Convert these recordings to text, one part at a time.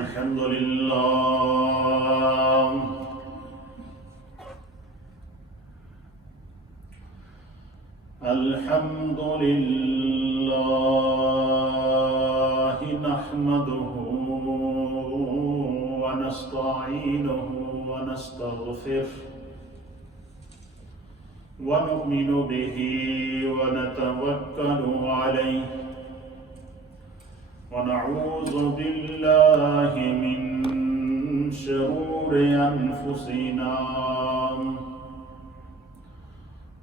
الحمد لله الحمد لله نحمده ونستعينه ونستغفره ونؤمن به ونتوكل عليه ونعوذ بالله من شرور أنفسنا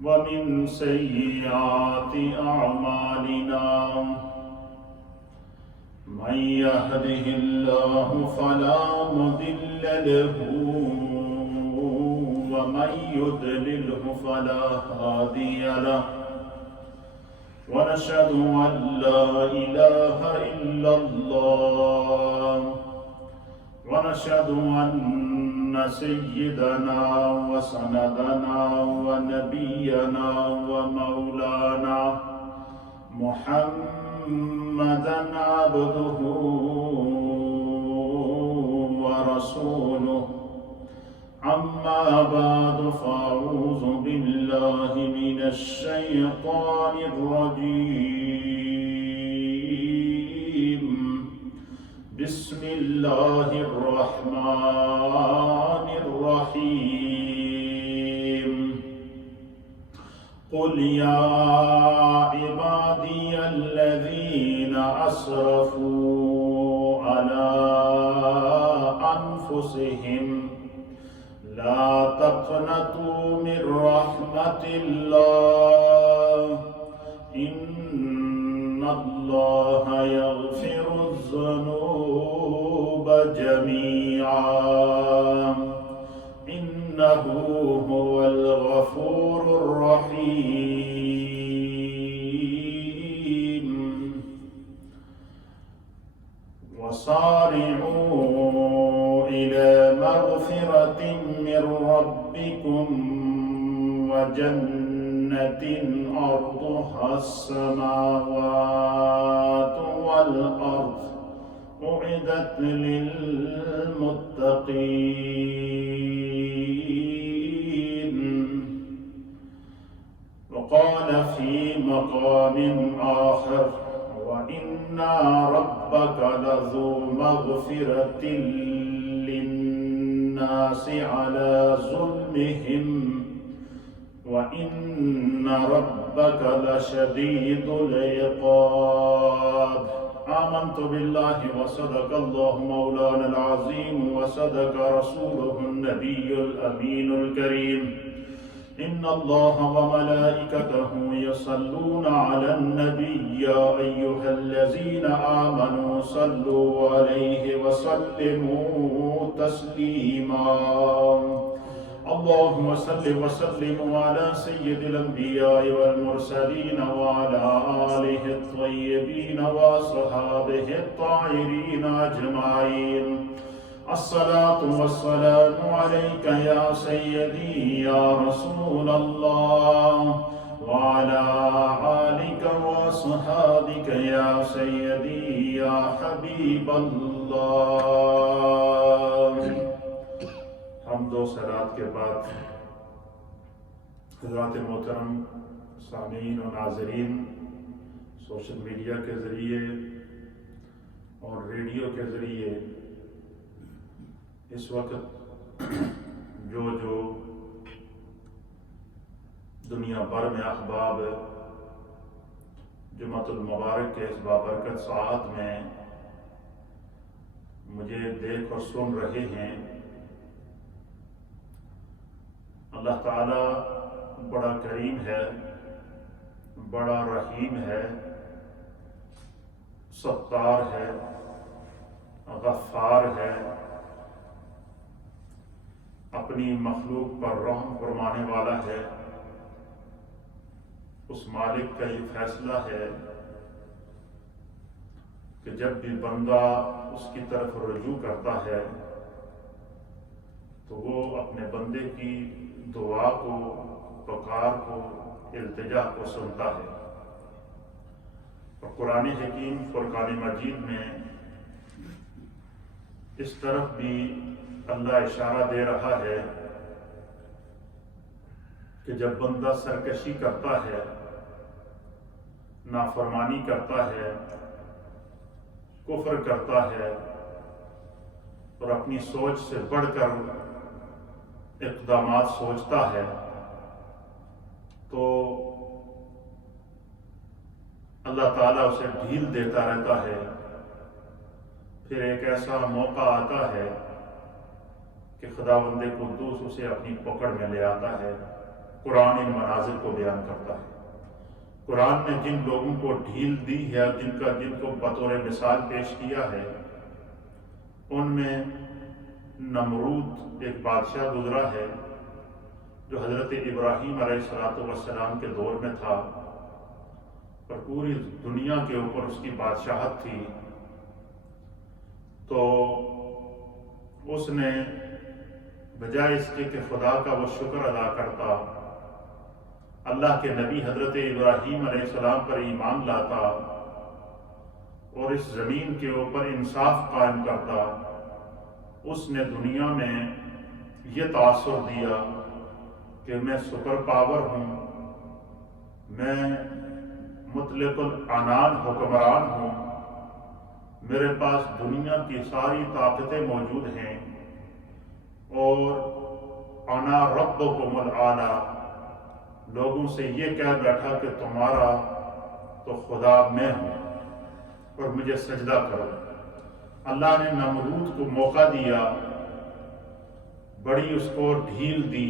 ومن سيئات أعمالنا من يهده الله فلا مضل له ومن يضلله فلا هادي له ونشهد أن لا إله إلا الله ونشهد أن سيدنا وسندنا ونبينا ومولانا محمدا عبده ورسوله أما بعد فأعوذ بالله من الشيطان الرجيم بسم الله الرحمن الرحيم قل يا عبادي الذين أسرفوا على أنفسهم لا تقنطوا من رحمة الله إن الله يغفر الذنوب جميعا إنه هو الغفور الرحيم وصارعوا إلى مغفرة من ربكم وجنة أرضها السماوات والأرض أعدت للمتقين وقال في مقام آخر وإن ربك لذو مغفرة للناس على ظلمهم وإن ربك لشديد العقاب آمنت بالله وصدق الله مولانا العظيم وصدق رسوله النبي الأمين الكريم إن الله وملائكته يصلون على النبي يا أيها الذين آمنوا صلوا عليه وسلموا تسليما اللهم صل وسلم على سيد الأنبياء والمرسلين وعلى آله الطيبين وصحابه الطاهرين أجمعين الصلاة والسلام عليك يا سيدي يا رسول الله وعلى آلك وصحابك يا سيدي يا حبيب الله حمد و صلات کے بعد حضرات محترم سامعین و ناظرین سوشل میڈیا کے ذریعے اور ریڈیو کے ذریعے اس وقت جو دنیا بھر میں احباب جمعۃ المبارک کے اس بابرکت ساعت میں مجھے دیکھ اور سن رہے ہیں اللہ تعالیٰ بڑا کریم ہے، بڑا رحیم ہے، ستار ہے، غفار ہے، اپنی مخلوق پر رحم فرمانے والا ہے۔ اس مالک کا یہ فیصلہ ہے کہ جب بھی بندہ اس کی طرف رجوع کرتا ہے تو وہ اپنے بندے کی دعا کو، پکار کو، التجا کو سنتا ہے۔ اور قرآن حکیم فرقان مجید میں اس طرف بھی اللہ اشارہ دے رہا ہے کہ جب بندہ سرکشی کرتا ہے، نافرمانی کرتا ہے، کفر کرتا ہے اور اپنی سوچ سے بڑھ کر اقدامات سوچتا ہے، تو اللہ تعالیٰ اسے ڈھیل دیتا رہتا ہے۔ پھر ایک ایسا موقع آتا ہے کہ خداوند قدوس اسے اپنی پکڑ میں لے آتا ہے۔ قرآن ان مناظر کو بیان کرتا ہے۔ قرآن نے جن لوگوں کو ڈھیل دی ہے، جن کو بطور مثال پیش کیا ہے، ان میں نمرود ایک بادشاہ گزرا ہے جو حضرت ابراہیم علیہ السلام کے دور میں تھا اور پوری دنیا کے اوپر اس کی بادشاہت تھی۔ تو اس نے بجائے اس کے کہ خدا کا وہ شکر ادا کرتا، اللہ کے نبی حضرت ابراہیم علیہ السلام پر ایمان لاتا اور اس زمین کے اوپر انصاف قائم کرتا، اس نے دنیا میں یہ تاثر دیا کہ میں سپر پاور ہوں، میں مطلق العنان حکمران ہوں، میرے پاس دنیا کی ساری طاقتیں موجود ہیں، اور انا ربکم الاعلی، لوگوں سے یہ کہہ بیٹھا کہ تمہارا تو خدا میں ہوں اور مجھے سجدہ کرو۔ اللہ نے نمرود کو موقع دیا، بڑی اس کو ڈھیل دی،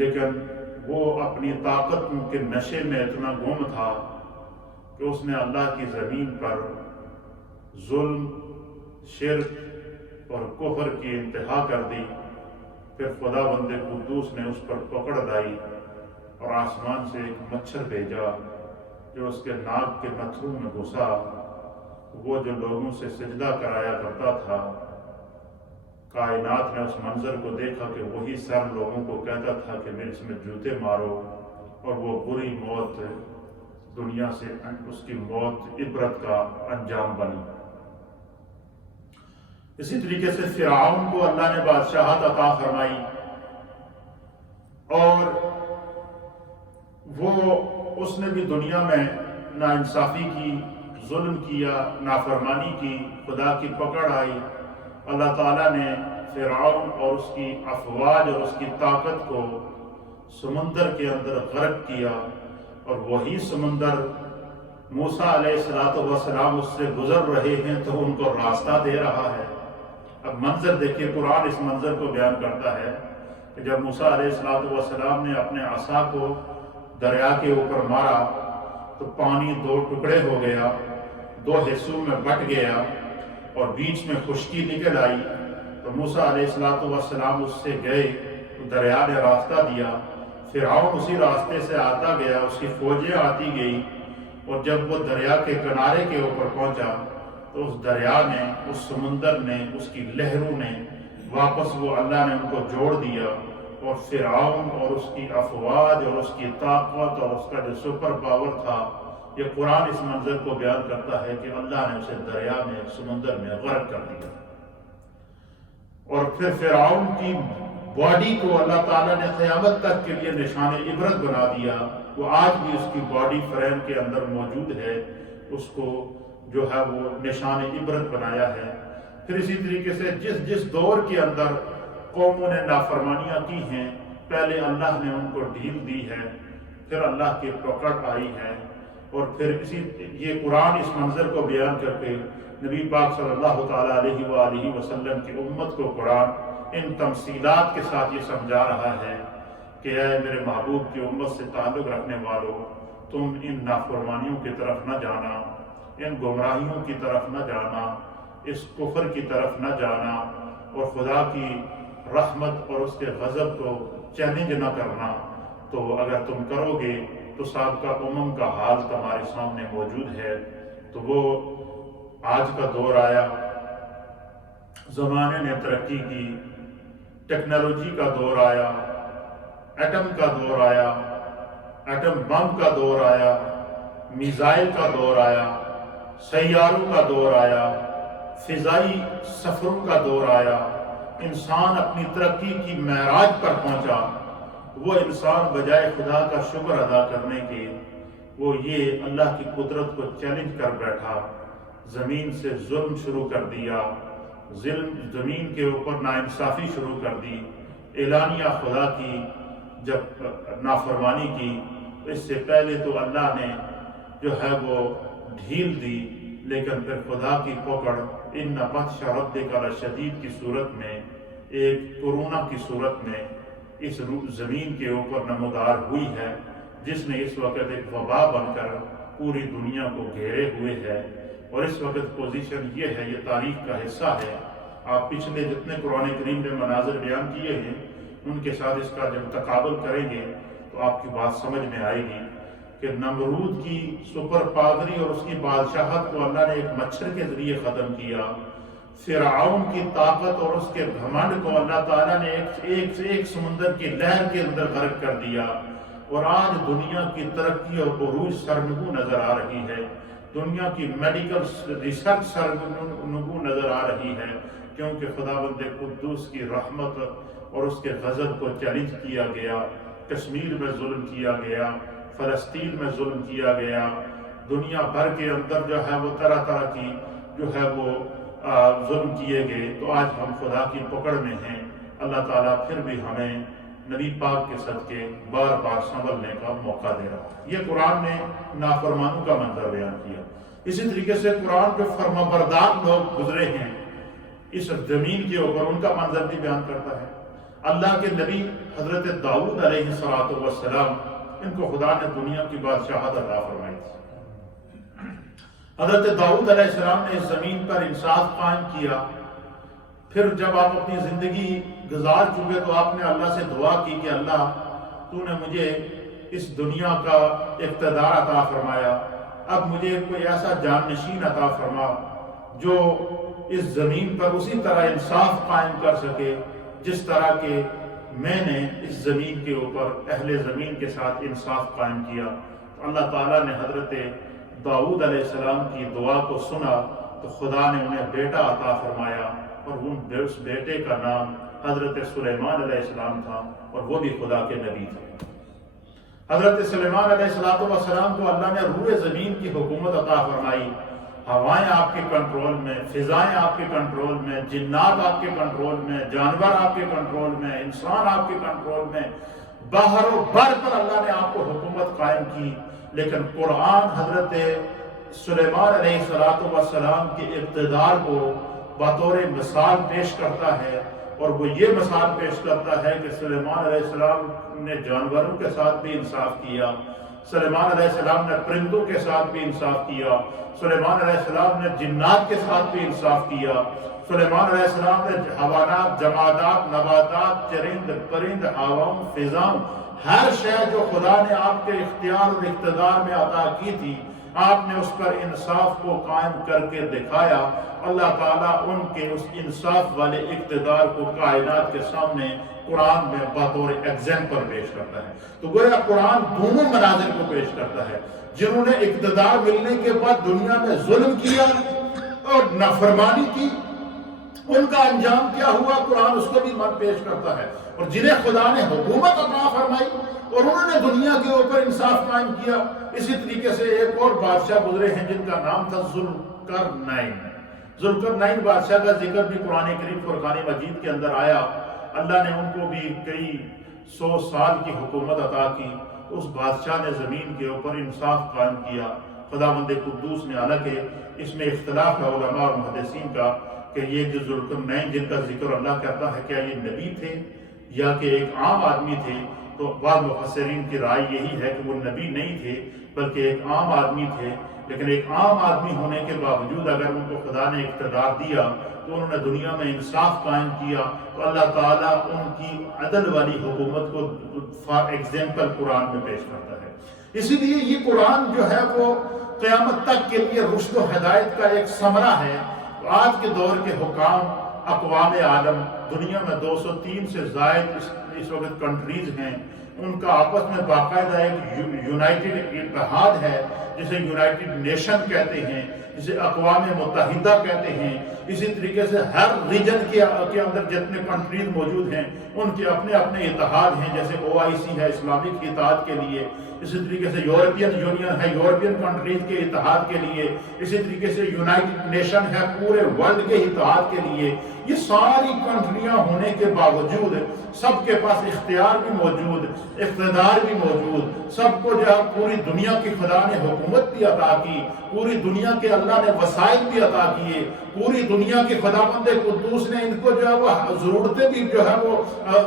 لیکن وہ اپنی طاقت کے نشے میں اتنا گم تھا کہ اس نے اللہ کی زمین پر ظلم، شرک اور کفر کی انتہا کر دی۔ پھر خداوند قدوس نے اس پر پکڑ لائی اور آسمان سے ایک مچھر بھیجا جو اس کے ناک کے نتھروں میں گھسا۔ وہ جو لوگوں سے سجدہ کرایا کرتا تھا، کائنات نے اس منظر کو دیکھا کہ وہی سر لوگوں کو کہتا تھا کہ میرے اس میں جوتے مارو، اور وہ بری موت دنیا سے اس کی موت عبرت کا انجام بنی۔ اسی طریقے سے فرعون کو اللہ نے بادشاہت عطا فرمائی، اور اس نے بھی دنیا میں ناانصافی کی، ظلم کیا، نافرمانی کی، خدا کی پکڑ آئی۔ اللہ تعالیٰ نے فرعون اور اس کی افواج اور اس کی طاقت کو سمندر کے اندر غرق کیا، اور وہی سمندر موسیٰ علیہ السلام اس سے گزر رہے ہیں تو ان کو راستہ دے رہا ہے۔ اب منظر دیکھیے، قرآن اس منظر کو بیان کرتا ہے کہ جب موسیٰ علیہ السلام نے اپنے عصا کو دریا کے اوپر مارا تو پانی دو ٹکڑے ہو گیا، دو حصوں میں بٹ گیا اور بیچ میں خشکی نکل آئی۔ تو موسیٰ علیہ السلام اس سے گئے تو دریا نے راستہ دیا، فرعون اسی راستے سے آتا گیا، اس کی فوجیں آتی گئی، اور جب وہ دریا کے کنارے کے اوپر پہنچا تو اس دریا نے، اس سمندر نے، اس کی لہروں نے واپس وہ اللہ نے ان کو جوڑ دیا، اور فرعون اور اس کی افواج اور اس کی طاقت اور اس کا جو سپر پاور تھا، یہ قرآن اس منظر کو بیان کرتا ہے کہ اللہ نے اسے دریا میں، سمندر میں غرق کر دیا۔ اور پھر فرعون کی باڈی کو اللہ تعالیٰ نے قیامت تک کے لیے نشان عبرت بنا دیا، وہ آج بھی اس کی باڈی فریم کے اندر موجود ہے، اس کو جو ہے وہ نشان عبرت بنایا ہے۔ پھر اسی طریقے سے جس دور کے اندر قوموں نے نافرمانیاں کی ہیں، پہلے اللہ نے ان کو ڈھیل دی ہے، پھر اللہ کی پکڑ آئی ہے، اور پھر یہ قرآن اس منظر کو بیان کر کے نبی پاک صلی اللہ تعالیٰ علیہ وآلہ وسلم کی امت کو قرآن ان تمثیلات کے ساتھ یہ سمجھا رہا ہے کہ اے میرے محبوب کی امت سے تعلق رکھنے والوں، تم ان نافرمانیوں کی طرف نہ جانا، ان گمراہیوں کی طرف نہ جانا، اس کفر کی طرف نہ جانا، اور خدا کی رحمت اور اس کے غضب کو چیلنج نہ کرنا۔ تو اگر تم کرو گے تو سابقہ امم کا حال تمہارے سامنے موجود ہے۔ تو وہ آج کا دور آیا، زمانے نے ترقی کی، ٹیکنالوجی کا دور آیا، ایٹم کا دور آیا، ایٹم بم کا دور آیا، میزائل کا دور آیا، سیاروں کا دور آیا، فضائی سفروں کا دور آیا، انسان اپنی ترقی کی معراج پر پہنچا، وہ انسان بجائے خدا کا شکر ادا کرنے کے وہ یہ اللہ کی قدرت کو چیلنج کر بیٹھا، زمین سے ظلم شروع کر دیا، زمین کے اوپر ناانصافی شروع کر دی، اعلانیہ خدا کی جب نافرمانی کی تو اس سے پہلے تو اللہ نے جو ہے وہ ڈھیل دی، لیکن پھر خدا کی پکڑ ان بطش ربک لشدید کی صورت میں، ایک کورونا کی صورت میں اس زمین کے اوپر نمودار ہوئی ہے، جس نے اس وقت ایک وبا بن کر پوری دنیا کو گھیرے ہوئے ہے۔ اور اس وقت پوزیشن یہ ہے، یہ تاریخ کا حصہ ہے۔ آپ پچھلے جتنے قرآن کریم میں مناظر بیان کیے ہیں ان کے ساتھ اس کا جب تقابل کریں گے تو آپ کی بات سمجھ میں آئے گی کہ نمرود کی سپر پاوری اور اس کی بادشاہت کو اللہ نے ایک مچھر کے ذریعے ختم کیا، فرعون کی طاقت اور اس کے گھمنڈ کو اللہ تعالیٰ نے ایک سمندر کی لہر کے اندر غرق کر دیا، اور آج دنیا کی ترقی اور عروج سرنگوں نظر آ رہی ہے، دنیا کی میڈیکل ریسرچ سرنگوں نظر آ رہی ہے، کیونکہ خداوند قدوس کی رحمت اور اس کے غضب کو چیلنج کیا گیا۔ کشمیر میں ظلم کیا گیا، فلسطین میں ظلم کیا گیا، دنیا بھر کے اندر جو ہے وہ طرح طرح کی جو ہے وہ ظلم کیے گئے، تو آج ہم خدا کی پکڑ میں ہیں۔ اللہ تعالیٰ پھر بھی ہمیں نبی پاک کے صدقے بار بار سنبھلنے کا موقع دے رہا ہے۔ یہ قرآن نے نافرمانوں کا منظر بیان کیا۔ اسی طریقے سے قرآن جو فرمانبردار لوگ گزرے ہیں اس زمین کے اوپر، ان کا منظر بھی بیان کرتا ہے۔ اللہ کے نبی حضرت داؤد علیہ السلام، ان کو خدا نے دنیا کی بادشاہت عطا فرمائی تھی۔ حضرت داؤد علیہ السلام نے اس زمین پر انصاف قائم کیا۔ پھر جب آپ اپنی زندگی گزار چکے تو آپ نے اللہ سے دعا کی کہ اللہ تو نے مجھے اس دنیا کا اقتدار عطا فرمایا، اب مجھے کوئی ایسا جانشین عطا فرما جو اس زمین پر اسی طرح انصاف قائم کر سکے جس طرح کہ میں نے اس زمین کے اوپر اہل زمین کے ساتھ انصاف قائم کیا۔ اللہ تعالیٰ نے حضرت داؤد علیہ السلام کی دعا کو سنا تو خدا نے انہیں بیٹا عطا فرمایا، اور اس بیٹے کا نام حضرت سلیمان علیہ السلام تھا، اور وہ بھی خدا کے نبی تھے۔ حضرت سلیمان علیہ السلام کو اللہ نے روئے زمین کی حکومت عطا فرمائی، ہوائیں آپ کے کنٹرول میں، فضائیں آپ کے کنٹرول میں، جنات آپ کے کنٹرول میں، جانور آپ کے کنٹرول میں، انسان آپ کے کنٹرول میں، باہر و بر پر اللہ نے آپ کو حکومت قائم کی۔ لیکن قرآن حضرت سلیمان علیہ السلام کے اقتدار کو بطور مثال پیش کرتا ہے، اور وہ یہ مثال پیش کرتا ہے کہ سلیمان علیہ السلام نے جانوروں کے ساتھ بھی انصاف کیا، سلیمان علیہ السلام نے پرندوں کے ساتھ بھی انصاف کیا، سلیمان علیہ السلام نے جنات کے ساتھ بھی انصاف کیا، سلیمان علیہ السلام نے حیوانات، جمادات، نباتات، چرند پرند، ہواؤں، فضاؤں، ہر شے جو خدا نے آپ کے اختیار اور اقتدار میں عطا کی تھی، آپ نے اس پر انصاف کو قائم کر کے دکھایا۔ اللہ تعالیٰ ان کے اس انصاف والے اقتدار کو کائنات کے سامنے قرآن میں بطور ایگزامپل پیش کرتا ہے۔ تو گویا قرآن دونوں مناظر کو پیش کرتا ہے، جنہوں نے اقتدار ملنے کے بعد دنیا میں ظلم کیا اور نافرمانی کی، ان کا انجام کیا ہوا، قرآن اس کو بھی پیش کرتا ہے، اور جنہیں خدا نے حکومت عطا فرمائی اور انہوں نے دنیا کے اوپر انصاف قائم کیا۔ اسی طریقے سے ایک اور بادشاہ گزرے ہیں جن کا نام تھا ذوالقرنین۔ ذوالقرنین بادشاہ کا ذکر بھی قرآن کریم فرقان مجید کے اندر آیا۔ اللہ نے ان کو بھی کئی 100 سال کی حکومت عطا کی۔ اس بادشاہ نے زمین کے اوپر انصاف قائم کیا۔ خداوند قدوس نے، حالانکہ اس میں اختلاف ہے علماء اور محدثین کا کہ یہ جو ذوالقرنین جن کا ذکر اللہ کرتا ہے کیا یہ نبی تھے یا کہ ایک عام آدمی تھے، تو بعض مفسرین کی رائے یہی ہے کہ وہ نبی نہیں تھے بلکہ ایک عام آدمی تھے۔ لیکن ایک عام آدمی ہونے کے باوجود اگر ان کو خدا نے اقتدار دیا تو انہوں نے دنیا میں انصاف قائم کیا، تو اللہ تعالیٰ ان کی عدل والی حکومت کو فار ایگزامپل قرآن میں پیش کرتا ہے۔ اسی لیے یہ قرآن جو ہے وہ قیامت تک کے لیے رشد و ہدایت کا ایک ثمرہ ہے۔ آج کے دور کے حکام، اقوام عالم، دنیا میں 203 سے زائد اس وقت کنٹریز ہیں، ان کا آپس میں باقاعدہ ایک یونائٹڈ اتحاد ہے جسے یونائٹڈ نیشن کہتے ہیں، جسے اقوام متحدہ کہتے ہیں، اسی طریقے سے ہر ریجن کے اندر جتنے کنٹریز موجود ہیں ان کے اپنے اپنے اتحاد ہیں، جیسے OIC ہے اسلامک اتحاد کے لیے، اسی طریقے سے یورپین یونین ہے یورپین کنٹریز کے اتحاد کے لیے، اسی طریقے سے یونائٹڈ نیشن ہے پورے ورلڈ کے اتحاد کے لیے۔ یہ ساری کنٹریاں ہونے کے باوجود سب کے پاس اختیار بھی موجود، اقتدار بھی موجود، سب کو جو ہے پوری دنیا کی خدا نے حکومت بھی عطا کی، پوری دنیا کے اللہ نے وسائل بھی عطا کیے، پوری دنیا کے خداوند قدوس نے ان کو جو ہے وہ ضرورتیں بھی جو ہے وہ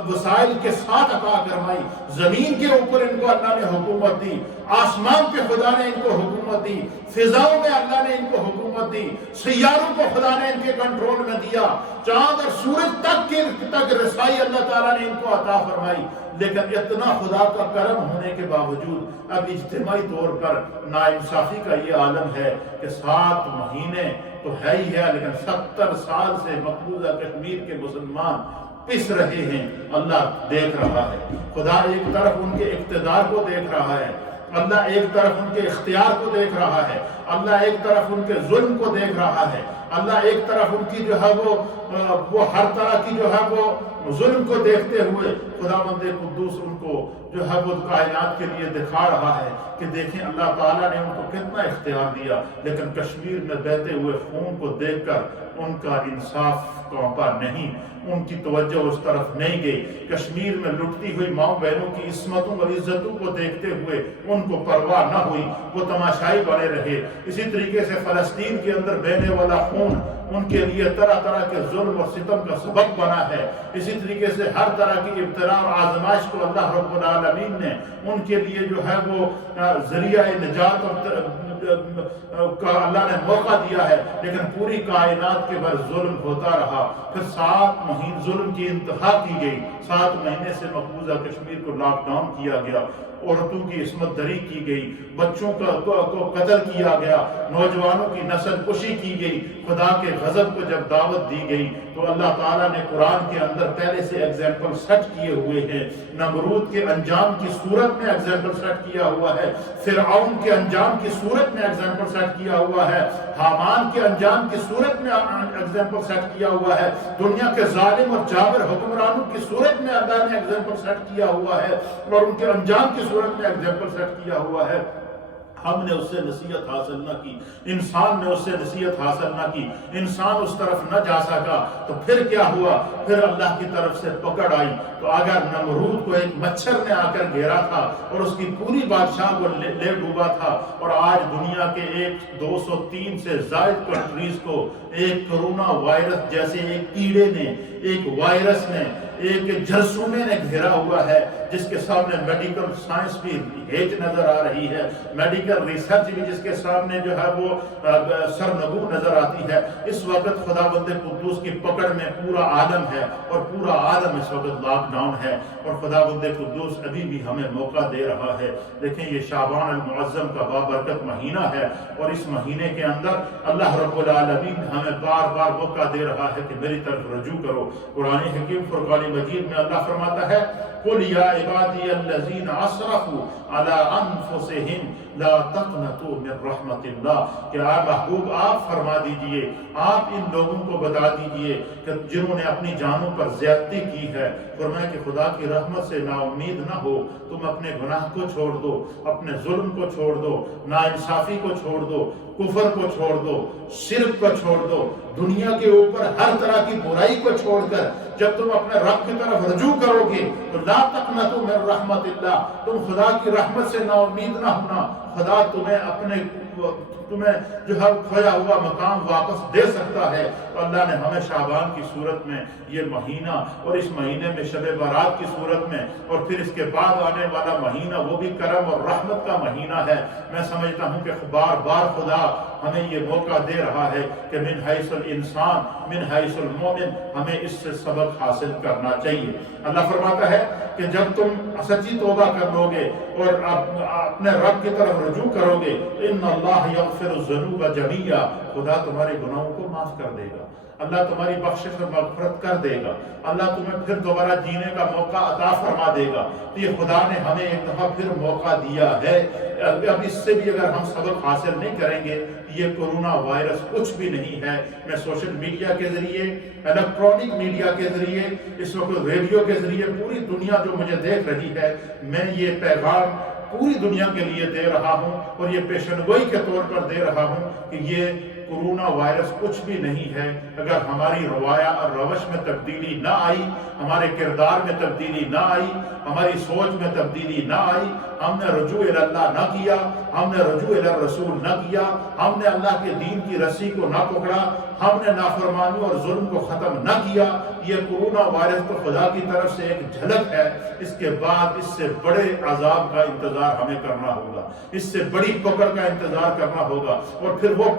وسائل کے ساتھ عطا کروائی۔ زمین کے اوپر ان کو اللہ نے حکومت دی، آسمان پہ خدا نے ان کو حکومت دی، فضاؤں میں اللہ نے ان کو حکومت دی، سیاروں کو خدا نے ان کے کنٹرول میں دیا، چاند اور سورج تک رسائی اللہ تعالیٰ نے ان کو عطا فرمائی۔ لیکن اتنا خدا کا کرم ہونے کے باوجود اب اجتماعی طور پر ناانصافی کا یہ عالم ہے کہ 7 مہینے تو ہے ہی ہے، لیکن 70 سال سے مقبوضہ کشمیر کے مسلمان پس رہے ہیں۔ اللہ دیکھ رہا ہے، خدا ایک طرف ان کے اقتدار کو دیکھ رہا ہے، اللہ ایک طرف ان کے اختیار کو دیکھ رہا ہے، اللہ ایک طرف ان کے ظلم کو دیکھ رہا ہے، اللہ ایک طرف ان کی جو ہے وہ ہر طرح کی جو ہے وہ ظلم کو دیکھتے ہوئے خداوند قدوس ان کو جو ہے وہ کائنات کے لیے دکھا رہا ہے کہ دیکھیں اللہ تعالیٰ نے ان کو کتنا اختیار دیا، لیکن کشمیر میں بہتے ہوئے خون کو دیکھ کر ان کا انصاف کانپا نہیں، ان کی توجہ اس طرف نہیں گئی۔ کشمیر میں لٹتی ہوئی ماؤں بہنوں کی عصمتوں اور عزتوں کو دیکھتے ہوئے ان کو پرواہ نہ ہوئی، وہ تماشائی بنے رہے۔ اسی طریقے سے فلسطین کے اندر بہنے والا خون ان کے لیے طرح طرح کے ظلم اور ستم کا سبب بنا ہے۔ اسی طریقے سے ہر طرح کی ابتلاء اور آزمائش کو اللہ رب العالمین نے ان کے لیے جو ہے وہ ذریعہ نجات کا اللہ نے موقع دیا ہے، لیکن پوری کائنات کے بر ظلم ہوتا رہا۔ پھر 7 مہینے ظلم کی انتہا کی گئی، 7 مہینے سے مقبوضہ کشمیر کو لاک ڈاؤن کیا گیا، عورتوں کی عصمت دری کی گئی، بچوں کو قتل کیا گیا، نوجوانوں کی نسل کشی کی گئی۔ خدا کے غضب کو جب دعوت دی گئی تو اللہ تعالیٰ نے قرآن کے اندر پہلے سے ایگزامپل سیٹ کیے ہوئے ہیں۔ نمرود کے انجام کی صورت میں ایگزامپل سیٹ کیا ہوا ہے، فرعون کے انجام کی صورت میں ایگزامپل سیٹ کیا ہوا ہے، حامان کے انجام کی صورت میں ایگزامپل سیٹ کیا ہوا ہے، دنیا کے ظالم اور جابر حکمرانوں کی صورت میں اللہ نے ایگزامپل سیٹ کیا ہوا ہے اور ان کے انجام کی صورت میں ایگزامپل سیٹ کیا ہوا ہے۔ ہم نے اس سے نصیحت حاصل نہ کی، انسان نے اس سے نصیحت حاصل نہ کی، انسان اس طرف نہ جا سکا، تو پھر کیا ہوا؟ پھر اللہ کی طرف سے پکڑ آئی۔ تو اگر نمرود کو ایک مچھر نے آ کر گھیرا تھا اور اس کی پوری بادشاہ کو لے ڈوبا تھا، اور آج دنیا کے 203 سے زائد کنٹریز کو ایک کرونا وائرس جیسے ایک کیڑے نے، ایک وائرس نے، ایک جرثومے نے گھیرا ہوا ہے، جس کے سامنے میڈیکل سائنس بھی ہیج نظر آ رہی ہے، میڈیکل ریسرچ بھی جس کے سامنے جو ہے وہ سرنگو نظر آتی ہے۔ اس وقت خداوند قدوس کی پکڑ میں پورا عالم ہے، اور پورا عالم اس وقت لاک ڈاؤن ہے، اور خداوند قدوس ابھی بھی ہمیں موقع دے رہا ہے۔ دیکھیں یہ شعبان المعظم کا بابرکت مہینہ ہے، اور اس مہینے کے اندر اللہ رب العالمین ہمیں بار بار موقع دے رہا ہے کہ میری طرف رجوع کرو۔ قرآن حکیم فرقان مجید میں اللہ فرماتا ہے قُلْ يَا عِبَادِيَ الَّذِينَ أَسْرَفُوا عَلَىٰ أَنفُسِهِمْ لَا تَقْنَطُوا مِن رَحْمَةِ اللَّهِ کہ محبوب آپ فرما دیجئے، آپ ان لوگوں کو بتا دیجئے کہ جنہوں نے اپنی جانوں پر زیادتی کی ہے، فرمایا کہ خدا کی رحمت سے نا امید نہ ہو، تم اپنے گناہ کو چھوڑ دو، اپنے ظلم کو چھوڑ دو، ناانصافی کو چھوڑ دو، کفر کو چھوڑ دو، شرک کو چھوڑ دو، دنیا کے اوپر ہر طرح کی برائی کو چھوڑ کر جب تم اپنے رب کی طرف رجوع کرو گے تو لا تقنطوا من رحمت اللہ، تم خدا کی رحمت سے نا امید نہ ہونا، خدا تمہیں جو ہے کھویا ہوا مقام واپس دے سکتا ہے۔ تو اللہ نے ہمیں شعبان کی صورت میں یہ مہینہ، اور اس مہینے میں شب برات کی صورت میں، اور پھر اس کے بعد آنے والا مہینہ وہ بھی کرم اور رحمت کا مہینہ ہے۔ میں سمجھتا ہوں کہ بار بار خدا ہمیں یہ موقع دے رہا ہے کہ من حیث الانسان من حیث المومن ہمیں اس سے سبق حاصل کرنا چاہیے۔ اللہ فرماتا ہے کہ جب تم سچی توبہ کر لو گے اور اپنے رب کی طرف طرف رجوع کرو گے تو ان اللہ یغفر الذنوب جمیعا، خدا تمہارے گناہوں کو معاف کر دے گا، اللہ تمہاری بخشش اور مغفرت کر دے گا، اللہ تمہیں پھر دوبارہ جینے کا موقع عطا فرما دے گا۔ تو یہ خدا نے ہمیں ایک دفعہ پھر موقع دیا ہے، اب اس سے بھی اگر ہم سبق حاصل نہیں کریں گے، یہ کورونا وائرس کچھ بھی نہیں ہے۔ میں سوشل میڈیا کے ذریعے، الیکٹرانک میڈیا کے ذریعے، اس وقت ریڈیو کے ذریعے پوری دنیا جو مجھے دیکھ رہی ہے، میں یہ پیغام پوری دنیا کے لیے دے رہا ہوں اور یہ پیشنگوئی کے طور پر دے رہا ہوں کہ یہ کورونا وائرس کچھ بھی نہیں ہے۔ اگر ہماری روایہ اور روش میں تبدیلی نہ آئی، ہمارے کردار میں تبدیلی نہ آئی، ہماری سوچ میں تبدیلی نہ آئی، ہم نے رجوع اللہ نہ کیا، ہم نے رجوع الرسول نہ کیا، ہم نے اللہ کے دین کی رسی کو نہ پکڑا، ہم نے نافرمانی اور ظلم کو ختم نہ کیا، یہ کورونا وائرس تو خدا کی طرف سے ایک جھلک ہے۔ اس کے بعد اس سے بڑے عذاب کا انتظار ہمیں کرنا ہوگا، اس سے بڑی پکڑ کا انتظار کرنا ہوگا، اور پھر وہ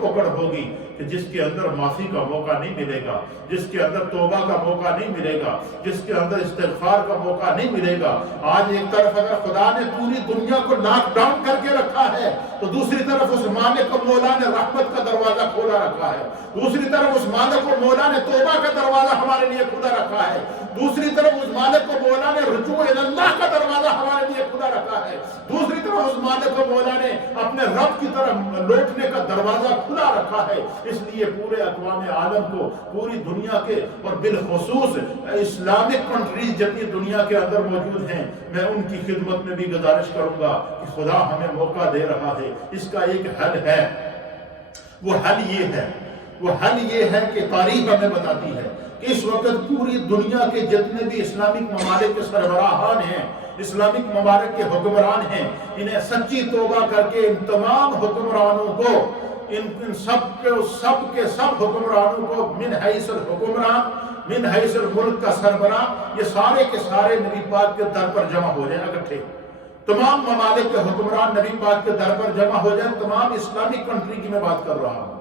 پکڑ ہوگی کہ جس کے اندر معافی کا موقع نہیں ملے گا، جس کے اندر توبہ کا موقع نہیں ملے گا، جس کے اندر استغفار کا موقع نہیں ملے گا۔ آج ایک طرف اگر خدا نے پوری دنیا کو لاک ڈاؤن کر کے رکھا ہے تو دوسری طرف اس مالک کو مولا نے رحمت کا دروازہ کھولا رکھا ہے، دوسری طرف اس مالک کو مولا نے توبہ کا دروازہ ہمارے لیے کھلا رکھا ہے، دوسری طرف اس مالک کو مولا نے رجوع اللہ کا دروازہ ہمارے لیے کھلا رکھا ہے، دوسری طرف اس مالک کو مولا نے اپنے رب کی طرف لوٹنے کا دروازہ کھلا رکھا ہے۔ اس لیے پورے اقوام عالم کو، پوری دنیا کے اور بالخصوص اسلامک کنٹریز جتنی دنیا کے اندر موجود ہیں، میں ان کی خدمت میں بھی گزارش کروں گا کہ خدا ہمیں موقع دے رہا ہے۔ اس کا ایک حل ہے، وہ حل یہ ہے کہ تاریخ ہمیں بتاتی ہے کہ اس وقت پوری دنیا کے جتنے بھی اسلامک ممالک کے سربراہان ہیں، اسلامک ممالک کے حکمران ہیں، انہیں سچی توبہ کر کے ان تمام حکمرانوں کو، ان سب کے سب حکمرانوں کو من حیث الحکمران، من حیث الملک کا سربراہ، یہ سارے کے سارے نبی پاک کے در پر جمع ہو جائیں اکٹھے۔ تمام ممالک کے حکمران نبی پاک کے در پر جمع ہو جائیں۔ تمام اسلامک کنٹری کی میں بات کر رہا ہوں،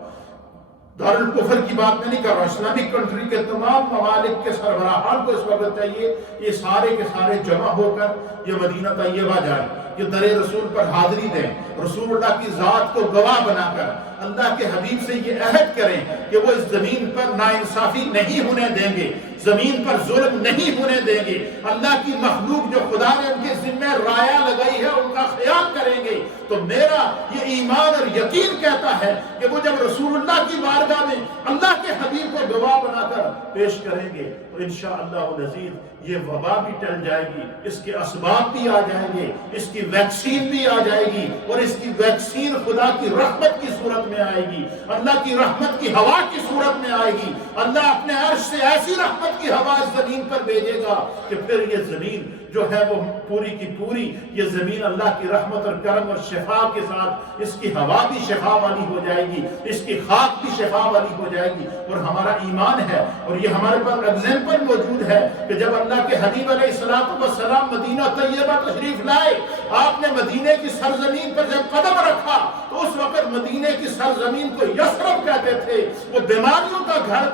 دارالکفر کی بات میں نہیں کر رہا، اسلامک کنٹری کے تمام ممالک کے سربراہان کو اس وقت چاہیے یہ سارے کے سارے جمع ہو کر یہ مدینہ طیبہ جائیں، یہ در رسول پر حاضری دیں، رسول اللہ کی ذات کو گواہ بنا کر اللہ کے حبیب سے یہ عہد کریں کہ وہ اس زمین پر ناانصافی نہیں ہونے دیں گے، زمین پر ظلم نہیں ہونے دیں گے، اللہ کی مخلوق جو خدا نے ان کے ذمہ رایا لگائی ہے ان کا خیال کریں گے۔ تو میرا یہ ایمان اور یقین کہتا ہے کہ وہ جب رسول اللہ کی بارگاہ میں اللہ کے حبیب کو گواہ بنا کر پیش کریں گے تو انشاءاللہ العزیز یہ وبا بھی ٹل جائے گی، اس کے اسباب بھی آ جائیں گے، اس کی ویکسین بھی آ جائے گی، اور اس کی ویکسین خدا کی رحمت کی صورت میں آئے گی، اللہ کی رحمت کی ہوا کی صورت میں آئے گی۔ اللہ اپنے عرش سے ایسی رحمت کی ہوا اس زمین پر بھیجے گا کہ پھر یہ زمین جو ہے وہ پوری کی پوری یہ زمین اللہ کی رحمت اور کرم اور شفا کے ساتھ اس کی ہوا بھی شفا والی ہو جائے گی، اس کی خاک بھی شفا والی ہو جائے گی۔ اور ہمارا ایمان ہے اور یہ ہمارے پاس ایگزامپل موجود ہے کہ جب اللہ کے حبیب علیہ السلام مدینہ طیبہ تشریف لائے، آپ نے مدینے کی سرزمین پر جب قدم رکھا تو اس وقت مدینے کی سرزمین کو یثرب کہتے تھے، وہ بیماریوں کا گھر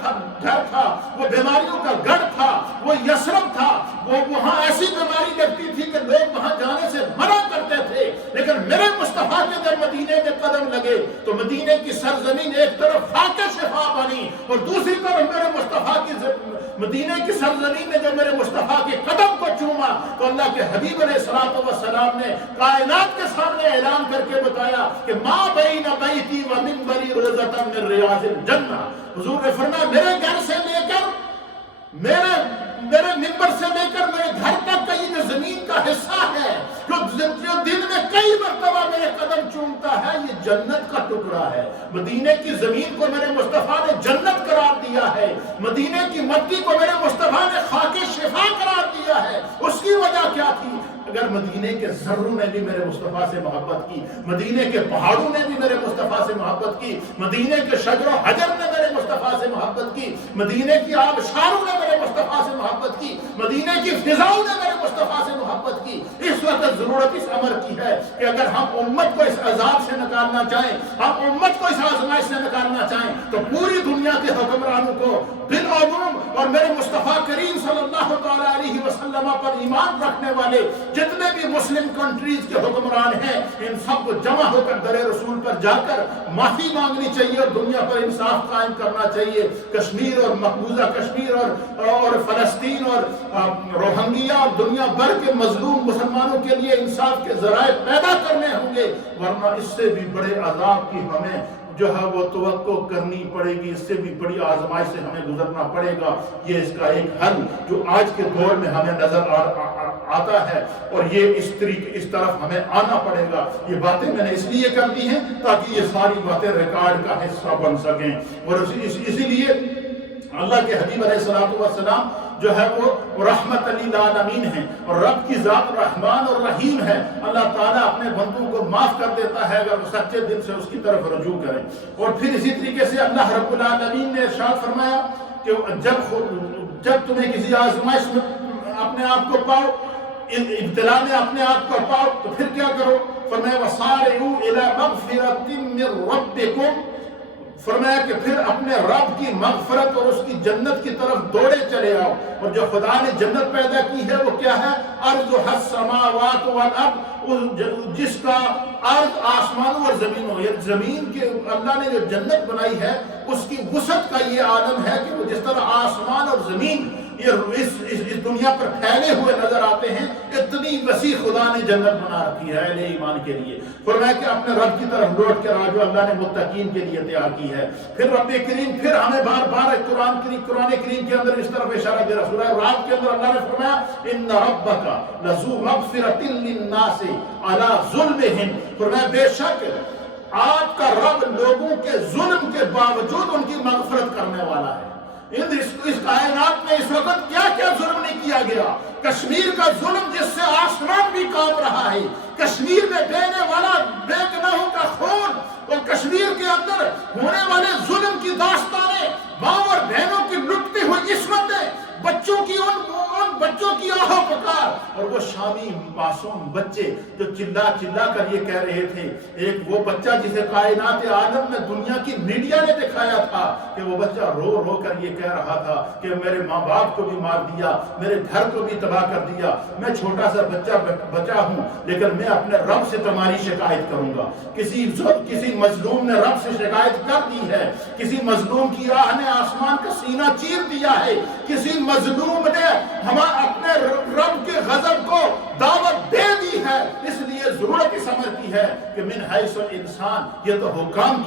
تھا، وہ بیماریوں کا گڑھ تھا، وہ یثرب تھا، وہ وہاں ایسی بیماری لگتی تھی کہ لوگ وہاں جانے سے منع کرتے تھے۔ لیکن میرے مصطفیٰ کے جب مدینے میں قدم لگے تو مدینے کی سرزمین ایک طرف خاک شفا بنی اور دوسری طرف میرے مصطفیٰ کی مدینے کی سرزمین نے جب میرے مصطفیٰ کے قدم کو چوما تو اللہ کے حبیب علیہ السلام نے کائنات کے سامنے اعلان کر کے بتایا کہ ما بین بیتی و منبری روضۃ من ریاض الجنہ۔ حضور نے فرمایا میرے گھر سے لے کر میرے منبر سے لے کر میرے گھر تک کا یہ جو زمین کا حصہ ہے جو دن میں کئی مرتبہ میرے قدم چومتا ہے، یہ جنت کا ٹکڑا ہے۔ مدینے کی زمین کو میرے مصطفیٰ نے جنت قرار دیا ہے، مدینے کی مٹی کو میرے مصطفیٰ نے خاک شفا قرار دیا ہے۔ اس کی وجہ کیا تھی؟ اگر مدینے کے ذروں نے بھی میرے مصطفیٰ سے محبت کی، مدینے کے پہاڑوں نے بھی میرے مصطفیٰ سے محبت کی، مدینے کے شجر و حجر نے میرے مصطفیٰ سے محبت کی، مدینے کی آبشاروں نے میرے مصطفیٰ سے محبت کی، مدینے کی فضاؤں نے میرے مصطفیٰ سے محبت کی۔ اس وقت ضرورت اس امر کی ہے کہ اگر ہم امت کو اس عذاب سے نکالنا چاہیں، ہم امت کو اس آزمائش سے نکالنا چاہیں تو پوری دنیا کے حکمرانوں کو بالعموم اور میرے مصطفیٰ کریم صلی اللہ تعالیٰ علیہ وسلم پر ایمان رکھنے والے جتنے بھی مسلم کنٹریز کے حکمران ہیں، ان سب کو جمع ہو کر در رسول پر جا کر معافی مانگنی چاہیے اور دنیا پر انصاف قائم کرنا چاہیے۔ کشمیر اور مقبوضہ کشمیر اور فلسطین اور روہنگیا اور دنیا بھر کے مظلوم مسلمانوں کے لیے انصاف کے ذرائع پیدا کرنے ہوں گے، ورنہ اس سے بھی بڑے عذاب کی ہمیں جو ہے وہ توقع کرنی پڑے گی، اس سے بھی بڑی آزمائش سے ہمیں گزرنا پڑے گا۔ یہ اس کا ایک حل جو آج کے دور میں ہمیں نظر آتا ہے، اور یہ اس طرف ہمیں آنا پڑے گا۔ یہ باتیں میں نے اس لیے کر دی ہیں تاکہ یہ ساری باتیں ریکارڈ کا حصہ بن سکیں، اور اسی لیے اللہ کے حبیب علیہ السلام جو ہے وہ رحمت للعالمین ہیں، اور رب کی ذات رحمان اور رحیم ہے۔ اللہ تعالیٰ اپنے بندوں کو معاف کر دیتا ہے اگر وہ سچے دل سے اس کی طرف رجوع کریں۔ اور پھر اسی طریقے سے اللہ رب العالمین نے ارشاد فرمایا کہ جب تمہیں کسی آزمائش میں اپنے آپ کو پاؤ، ابتلا میں اپنے آپ کو پاؤ، تو پھر کیا کرو؟ فرمایا وَسَارِعُوا إِلَىٰ مَغْفِرَةٍ مِّن رَّبِّكُمْ، فرمایا کہ پھر اپنے رب کی مغفرت اور اس کی جنت کی طرف دوڑے چلے آؤ۔ اور جو خدا نے جنت پیدا کی ہے وہ کیا ہے؟ ارضها السماوات والارض، جس کا ارض آسمانوں اور زمینوں، یہ زمین کے اللہ نے جو جنت بنائی ہے اس کی وسعت کا یہ عالم ہے کہ وہ جس طرح آسمان اور زمین یہ اس دنیا پر پھیلے ہوئے نظر آتے ہیں، اتنی وسیع خدا نے جنت بنا رکھی ہے اہل ایمان کے لیے۔ فرمایا کہ اپنے رب کی طرف لوٹ کر آجو، اللہ نے متقین کے لیے تیار کی ہے۔ پھر رب کریم پھر ہمیں بار بار قرآن کریم کے اندر اس طرف اشارہ دے رہا۔ سورہ رات کے اندر اللہ نے فرمایا ان ربک لذو مغفرۃ للناس علی ظلمہم، فرمایا بے شک آپ کا رب لوگوں کے ظلم کے باوجود ان کی مغفرت کرنے والا ہے۔ اس کائنات میں اس وقت کیا کیا ظلم نہیں کیا گیا؟ کشمیر کا ظلم جس سے آسمان بھی کانپ رہا ہے، کشمیر میں بہنے والا بے گناہوں کا خون اور کشمیر کے اندر ہونے والے ظلم کی داستانیں، ماں اور بہنوں کی لٹتی ہوئی عصمتیں، بچوں کی ان بچوں کی آہو پکار، اور وہ شامی معصوم بچے جو چلا چلا کر یہ کہہ رہے تھے۔ ایک وہ بچہ جسے کائنات عالم میں دنیا کی میڈیا نے دکھایا تھا کہ وہ بچہ رو رو کر یہ کہہ رہا تھا کہ میرے ماں باپ کو بھی مار دیا، میرے گھر کو بھی تباہ کر دیا، میں چھوٹا سا بچہ ہوں لیکن میں اپنے رب سے تمہاری شکایت کروں گا۔ کسی مظلوم نے رب سے شکایت کر دی ہے، کسی مظلوم کی آہ نے آسمان کا سینہ چیر دیا ہے، کسی مظلوم نے اپنے رب کے غضب کو دعوت دے دی ہے۔ اس لیے ضرورت اس امر کی ہے کہ من حیث الانسان، یہ تو حکام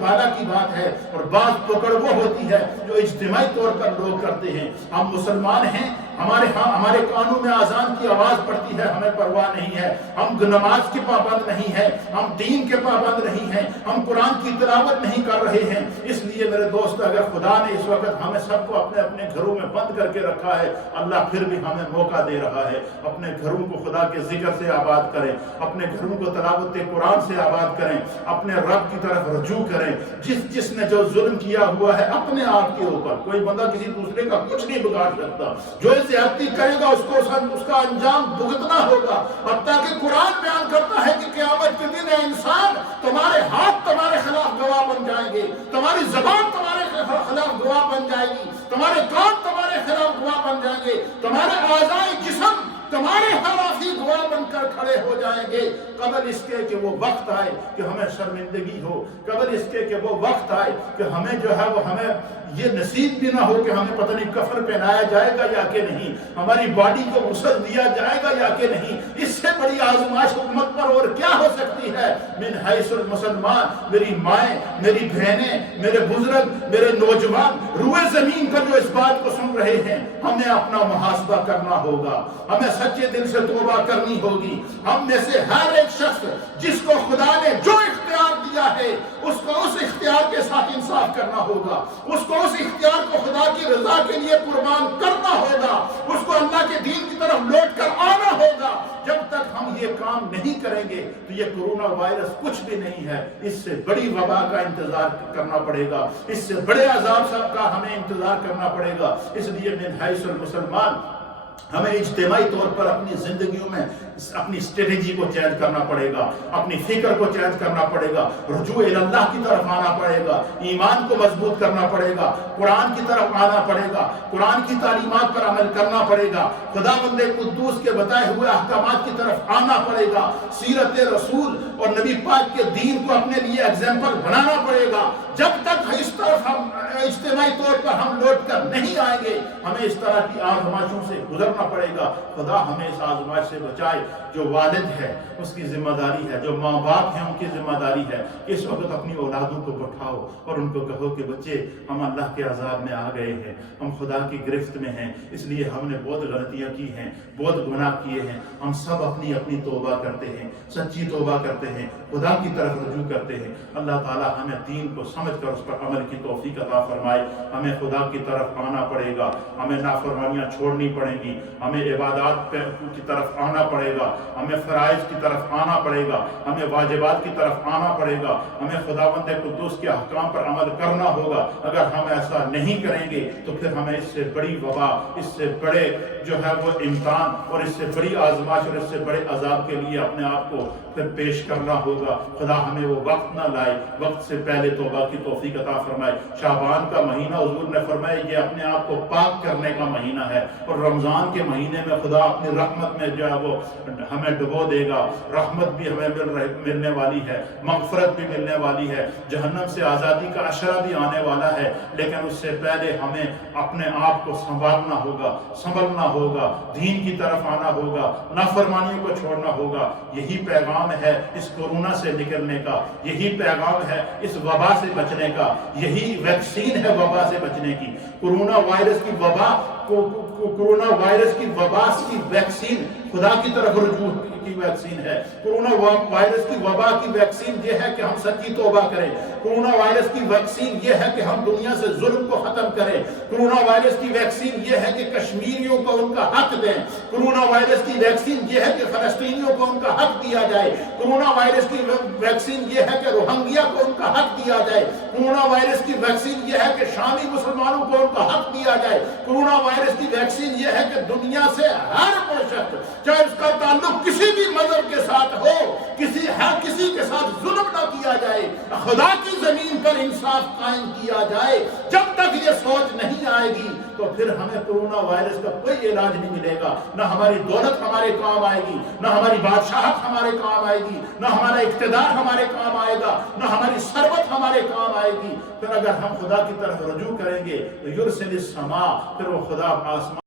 بالا کی بات ہے، اور بعض پکڑ وہ ہوتی ہے جو اجتماعی طور پر لوگ کرتے ہیں۔ ہم مسلمان ہیں، ہمارے کانوں میں اذان کی آواز پڑتی ہے، ہمیں پرواہ نہیں ہے، ہم نماز کے پابند نہیں ہیں، ہم دین کے پابند نہیں ہیں، ہم قرآن کی تلاوت نہیں کر رہے ہیں۔ اس لیے میرے دوست، اگر خدا نے اس وقت ہمیں سب کو اپنے اپنے گھروں میں بند کر کے رکھا ہے، اللہ پھر بھی ہمیں موقع دے رہا ہے۔ اپنے گھروں کو خدا کے ذکر سے آباد کریں، اپنے گھروں کو تلاوت قرآن سے آباد کریں، اپنے رب کی طرف رجوع کریں۔ جس نے جو ظلم کیا ہوا ہے اپنے آپ کے اوپر، کوئی بندہ کسی دوسرے کا کچھ نہیں بگاڑ سکتا۔ جو زیادتی کرے گا اس کا انجام بھگتنا ہوگا۔ حتیٰ کہ قرآن بیان کرتا ہے کہ قیامت کے دن اے انسان، تمہارے ہاتھ تمہارے خلاف گواہ بن جائیں گے، تمہاری زبان تمہارے خلاف گواہ بن جائے گی، تمہارے کان تمہارے خلاف گواہ بن جائیں گے، تمہارے اعضائے جسم تمہارے خلاف ہی گواہ بن کر کھڑے ہو جائیں گے، قبل اس کے کہ وہ وقت آئے کہ ہمیں شرمندگی ہو، قبل اس کے کہ وہ وقت آئے کہ ہمیں جو ہے وہ ہمیں یہ نصیب بھی نہ ہو کہ ہمیں پتہ نہیں کفن پہنایا جائے گا یا کہ نہیں، ہماری باڈی کو غسل دیا جائے گا یا کہ نہیں۔ اس سے بڑی آزمائش امت پر اور کیا ہو سکتی ہے؟ من حیث المسلمان، میری مائیں، میری بہنیں، میرے بزرگ، میرے نوجوان روئے زمین پر جو اس بات کو سن رہے ہیں، ہمیں اپنا محاسبہ کرنا ہوگا، ہمیں سچے دل سے توبہ کرنی ہوگی۔ ہم میں سے ہر ایک شخص جس کو خدا نے جو اختیار دیا ہے اس کو اس اختیار کے ساتھ انصاف کرنا ہوگا، اس کو اس اختیار کو خدا کی رضا کے لیے قربان کرنا ہوگا، اس کو اللہ کے دین کی طرف لوٹ کر آنا ہوگا۔ جب تک ہم یہ کام نہیں کریں گے تو یہ کرونا وائرس کچھ بھی نہیں ہے، اس سے بڑی وبا کا انتظار کرنا پڑے گا، اس سے بڑے عذاب کا ہمیں انتظار کرنا پڑے گا۔ اس لیے من حیث المسلمان ہمیں اجتماعی طور پر اپنی زندگیوں میں اپنی اسٹریٹجی کو چینج کرنا پڑے گا، اپنی فکر کو چینج کرنا پڑے گا، رجوع اللہ کی طرف آنا پڑے گا، ایمان کو مضبوط کرنا پڑے گا، قرآن کی طرف آنا پڑے گا، قرآن کی تعلیمات پر عمل کرنا پڑے گا، خداوند قدوس کے بتائے ہوئے احکامات کی طرف آنا پڑے گا، سیرت رسول اور نبی پاک کے دین کو اپنے لیے ایگزامپل بنانا پڑے گا۔ جب تک اس طرف ہم اجتماعی طور پر ہم لوٹ کر نہیں آئیں گے، ہمیں اس طرح کی آزمائشوں سے گزرنا پڑے گا۔ خدا ہمیں اس آزمائش سے بچائے۔ جو والد ہے اس کی ذمہ داری ہے، جو ماں باپ ہیں ان کی ذمہ داری ہے، اس وقت اپنی اولادوں کو بٹھاؤ اور ان کو کہو کہ بچے ہم اللہ کے عذاب میں آ گئے ہیں، ہم خدا کی گرفت میں ہیں، اس لیے ہم نے بہت غلطیاں کی ہیں، بہت گناہ کیے ہیں، ہم سب اپنی اپنی توبہ کرتے ہیں، سچی توبہ کرتے ہیں، خدا کی طرف رجوع کرتے ہیں۔ اللہ تعالی ہمیں دین کو سمجھ کر اس پر عمل کی توفیق عطا فرمائے۔ ہمیں خدا کی طرف آنا پڑے گا، ہمیں نافرمانیاں چھوڑنی پڑیں گی، ہمیں عبادات کی طرف آنا پڑے گا، ہمیں فرائض کی طرف آنا پڑے گا، ہمیں واجبات کی طرف آنا پڑے گا، ہمیں خداوند قدوس کے احکام پر عمل کرنا ہوگا۔ اگر ہم ایسا نہیں کریں گے تو پھر ہمیں اس سے بڑی وبا، اس سے بڑے جو ہے وہ امتحان اور اس سے بڑی آزمائش اور اس سے بڑے عذاب کے لیے اپنے آپ کو پھر پیش کرنا ہوگا۔ خدا ہمیں وہ وقت نہ لائے، وقت سے پہلے توبہ کی توفیق عطا فرمائے۔ شعبان کا مہینہ حضور نے فرمایا یہ اپنے آپ کو پاک کرنے کا مہینہ ہے، اور رمضان کے مہینے میں خدا اپنی رحمت میں جو ہے وہ ہمیں ڈبو دے گا۔ رحمت بھی ہمیں ملنے والی ہے، مغفرت بھی ملنے والی ہے، جہنم سے آزادی کا عشرہ بھی آنے والا ہے، لیکن اس سے پہلے ہمیں اپنے آپ کو سنبھالنا ہوگا، سنبھلنا ہوگا، دین کی طرف آنا ہوگا، نافرمانیوں کو چھوڑنا ہوگا۔ یہی پیغام ہے اس کورونا سے نکلنے کا، یہی پیغام ہے اس وبا سے بچنے کا، یہی ویکسین ہے وبا سے بچنے کی۔ کورونا وائرس کی وبا کورونا وائرس کی وبا کی ویکسین خدا کی طرف رجوع کی ویکسین ہے۔ کورونا وائرس کی وبا کی ویکسین یہ ہے کہ ہم سچی توبہ کریں۔ کورونا وائرس کی ویکسین یہ ہے کہ ہم دنیا سے ظلم کو ختم کریں۔ کورونا وائرس کی ویکسین یہ ہے کہ کشمیریوں کو ان کا حق دیں۔ کورونا وائرس کی ویکسین یہ ہے کہ فلسطینیوں کو ان کا حق دیا جائے۔ کورونا وائرس کی ویکسین یہ ہے کہ روہنگیا کو ان کا حق دیا جائے۔ کورونا وائرس کی ویکسین یہ ہے کہ شامی مسلمانوں کو ان کا حق دیا جائے۔ کورونا وائرس کی ویکسین یہ ہے کہ دنیا سے ہر وہ شخص، چاہے اس کا تعلق کسی بھی مذہب کے ساتھ ہو، ہر کسی کے ساتھ ظلم نہ کیا جائے، خدا کی زمین پر انصاف قائم کیا جائے۔ جب تک یہ سوچ نہیں آئے گی تو پھر ہمیں کورونا وائرس کا کوئی علاج نہیں ملے گا۔ نہ ہماری دولت ہمارے کام آئے گی، نہ ہماری بادشاہت ہمارے کام آئے گی، نہ ہمارا اقتدار ہمارے کام آئے گا، نہ ہماری ثروت ہمارے کام آئے گی۔ پھر اگر ہم خدا کی طرف رجوع کریں گے تو یرسل السماء، پھر وہ خدا آسمان